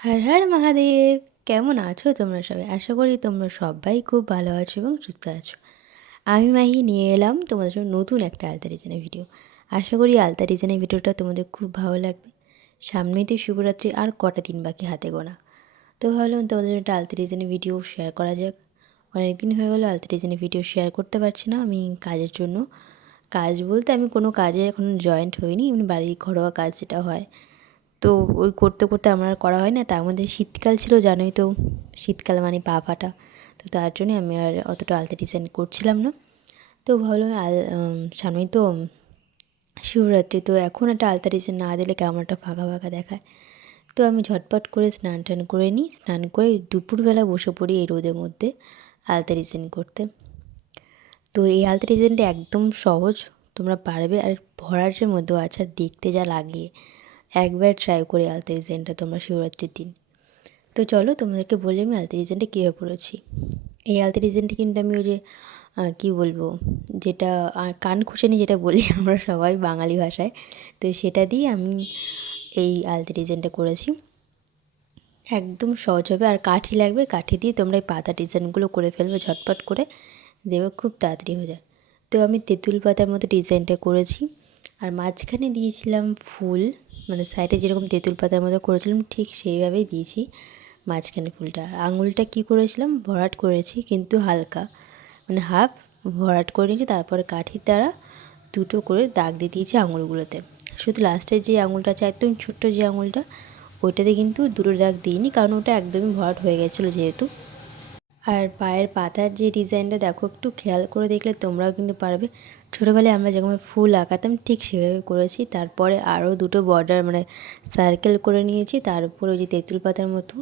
হর হর মহাদেব! কেমন আছো তোমরা সবাই? আশা করি তোমরা সবাই খুব ভালো আছো এবং সুস্থ আছো। আমি মাহি নিয়ে এলাম তোমাদের জন্য নতুন একটা আলতা ডিজাইনের ভিডিও। আশা করি আলতা ডিজাইনের ভিডিওটা তোমাদের খুব ভালো লাগবে। সামনেই তো শিবরাত্রি, আর কটা দিন বাকি হাতে গোনা। তো ভাবলাম তোমাদের জন্য একটা আলতা ডিজাইনের ভিডিও শেয়ার করা যাক। অনেক দিন হয়ে গেলো আলতা ডিজাইনের ভিডিও শেয়ার করতে পারছি না আমি কাজের জন্য। কাজ বলতে আমি কোনো কাজে এখন জয়েন্ট হইনি, এমনি বাড়ির ঘরোয়া কাজ যেটা হয়, তো ওই করতে করতে আমার আর করা হয় না। তার মধ্যে শীতকাল ছিল, জানোই তো, শীতকাল মানে পা ফাটা। তো তার জন্যে আমি আর অতটা আলতা ডিজাইন করছিলাম না। তো ভাবলাম সামনেই তো শিবরাত্রি, তো এখন একটা আলতা ডিজাইন না দিলে কেমন একটা ফাঁকা ফাঁকা দেখায়। তো আমি ঝটপট করে স্নান টান করে নিই, স্নান করে দুপুরবেলা বসে পড়ি এই রোদের মধ্যে আলতা ডিজাইন করতে। তো এই আলতা ডিজাইনটা একদম সহজ, তোমরা পারবে, আর ভরাটের মধ্যেও আছে, আর দেখতে যা লাগে। একবার ট্রাই করে আলতা ডিজাইনটা তোমরা শিবরাত্রির দিন। তো চলো তোমাদেরকে বলি আমি আলতা ডিজাইনটা কীভাবে পড়েছি। এই আলতা ডিজাইনটা কিন্তু আমি ওই যে কী বলবো, যেটা কান খুঁচানি যেটা বলি আমরা সবাই বাঙালি ভাষায়, তো সেটা দিয়ে আমি এই আলতা ডিজাইনটা করেছি। একদম সহজ হবে, আর কাঠি লাগবে, কাঠি দিয়ে তোমরা এই পাতা ডিজাইনগুলো করে ফেলবে ঝটপট করে, দেবে খুব তাড়াতাড়ি হয়ে যায়। তো আমি তেঁতুল পাতার মতো ডিজাইনটা করেছি, আর মাঝখানে দিয়েছিলাম ফুল, মানে সাইডে যেরকম তেঁতুল পাতার মতো করেছিলাম ঠিক সেইভাবেই দিয়েছি মাঝখানে ফুলটা। আর আঙুলটা কী করেছিলাম, ভরাট করেছি কিন্তু হালকা, মানে হাফ ভরাট করে নিয়েছি। তারপরে কাঠির দ্বারা দুটো করে দাগ দিয়ে দিয়েছি আঙুলগুলোতে। শুধু লাস্টের যে আঙুলটা আছে একদম ছোট্ট যে আঙুলটা, ওইটাতে কিন্তু দুটো দাগ দিইনি, কারণ ওটা একদমই ভরাট হয়ে গেছিলো যেহেতু। আর পায়ের পাতার যে ডিজাইনটা দেখো, একটু খেয়াল করে দেখলে তোমরাও কিন্তু পারবে। ছোটোবেলায় আমরা যেরকম ফুল আঁকাতাম ঠিক সেভাবে করেছি। তারপরে আরও দুটো বর্ডার মানে সার্কেল করে নিয়েছি, তার উপর ওই যে তেঁতুল পাতার মতো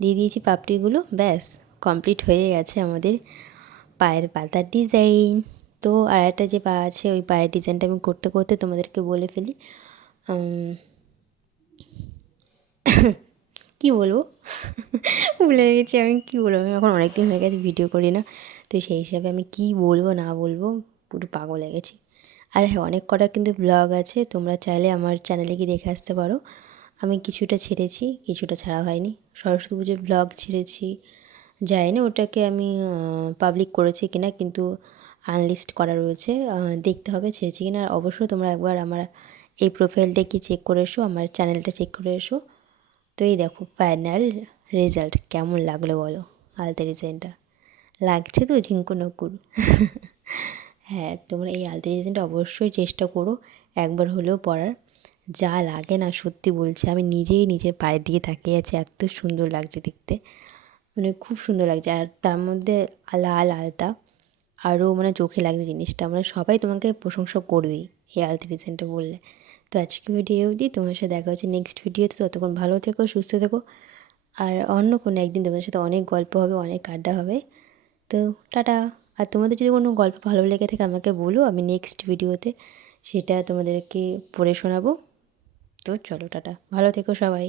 দিয়ে দিয়েছি পাপড়িগুলো। ব্যাস কমপ্লিট হয়ে গেছে আমাদের পায়ের পাতার ডিজাইন। তো আর একটা যে পা আছে, ওই পায়ের ডিজাইনটা আমি করতে করতে তোমাদেরকে বলে ফেলি। কী বলবো ভুলে গেছি আমি, কী বলবো, আমি এখন অনেক দিন হয়ে গেছে ভিডিও করি না, তো সেই হিসাবে আমি কী বলবো না বলবো পুরো পাগল হয়ে গেছি। আর হ্যাঁ, অনেক কটা কিন্তু ব্লগ আছে, তোমরা চাইলে আমার চ্যানেলে গিয়ে দেখে আসতে পারো। আমি কিছুটা ছেড়েছি, কিছুটা ছাড়া হয়নি। সরস্বতী পুজোর ব্লগ ছেড়েছি, যায়নি ওটাকে আমি পাবলিক করেছি কিনা, কিন্তু আনলিস্ট করা রয়েছে, দেখতে হবে ছেড়েছি কিনা। আর অবশ্যই তোমরা একবার আমার এই প্রোফাইলটা কি চেক করে এসো, আমার চ্যানেলটা চেক করে এসো। তো এই দেখো ফাইনাল রেজাল্ট কেমন লাগলো বলো, আলতা ডিজাইনটা লাগছে তো ঝিঙ্কু নকুর। হ্যাঁ, তোমরা এই আলতা ডিজাইনটা অবশ্যই চেষ্টা করো একবার হলেও পরার। যা লাগে না সত্যি বলছি, আমি নিজেই নিজের পায়ের দিকে তাকিয়ে আছি, এত সুন্দর লাগছে দেখতে, মানে খুব সুন্দর লাগছে। আর তার মধ্যে লাল আলতা, আরও মানে চোখে লাগছে জিনিসটা, মানে সবাই তোমাকে প্রশংসা করবেই এই আলতা ডিজাইনটা বললে। তো আজকে ভিডিও অবধি, তোমার সাথে দেখা হচ্ছে নেক্সট ভিডিওতে। ততক্ষণ ভালো থেকো, সুস্থ থেকো, আর অন্য কোনো একদিন তোমাদের সাথে অনেক গল্প হবে, অনেক আড্ডা হবে। তো টাটা। আর তোমাদের যদি কোনো গল্প ভালো লেগে থাকে আমাকে বলো, আমি নেক্সট ভিডিওতে সেটা তোমাদেরকে পড়ে শোনাবো। তো চলো টাটা, ভালো থেকো সবাই।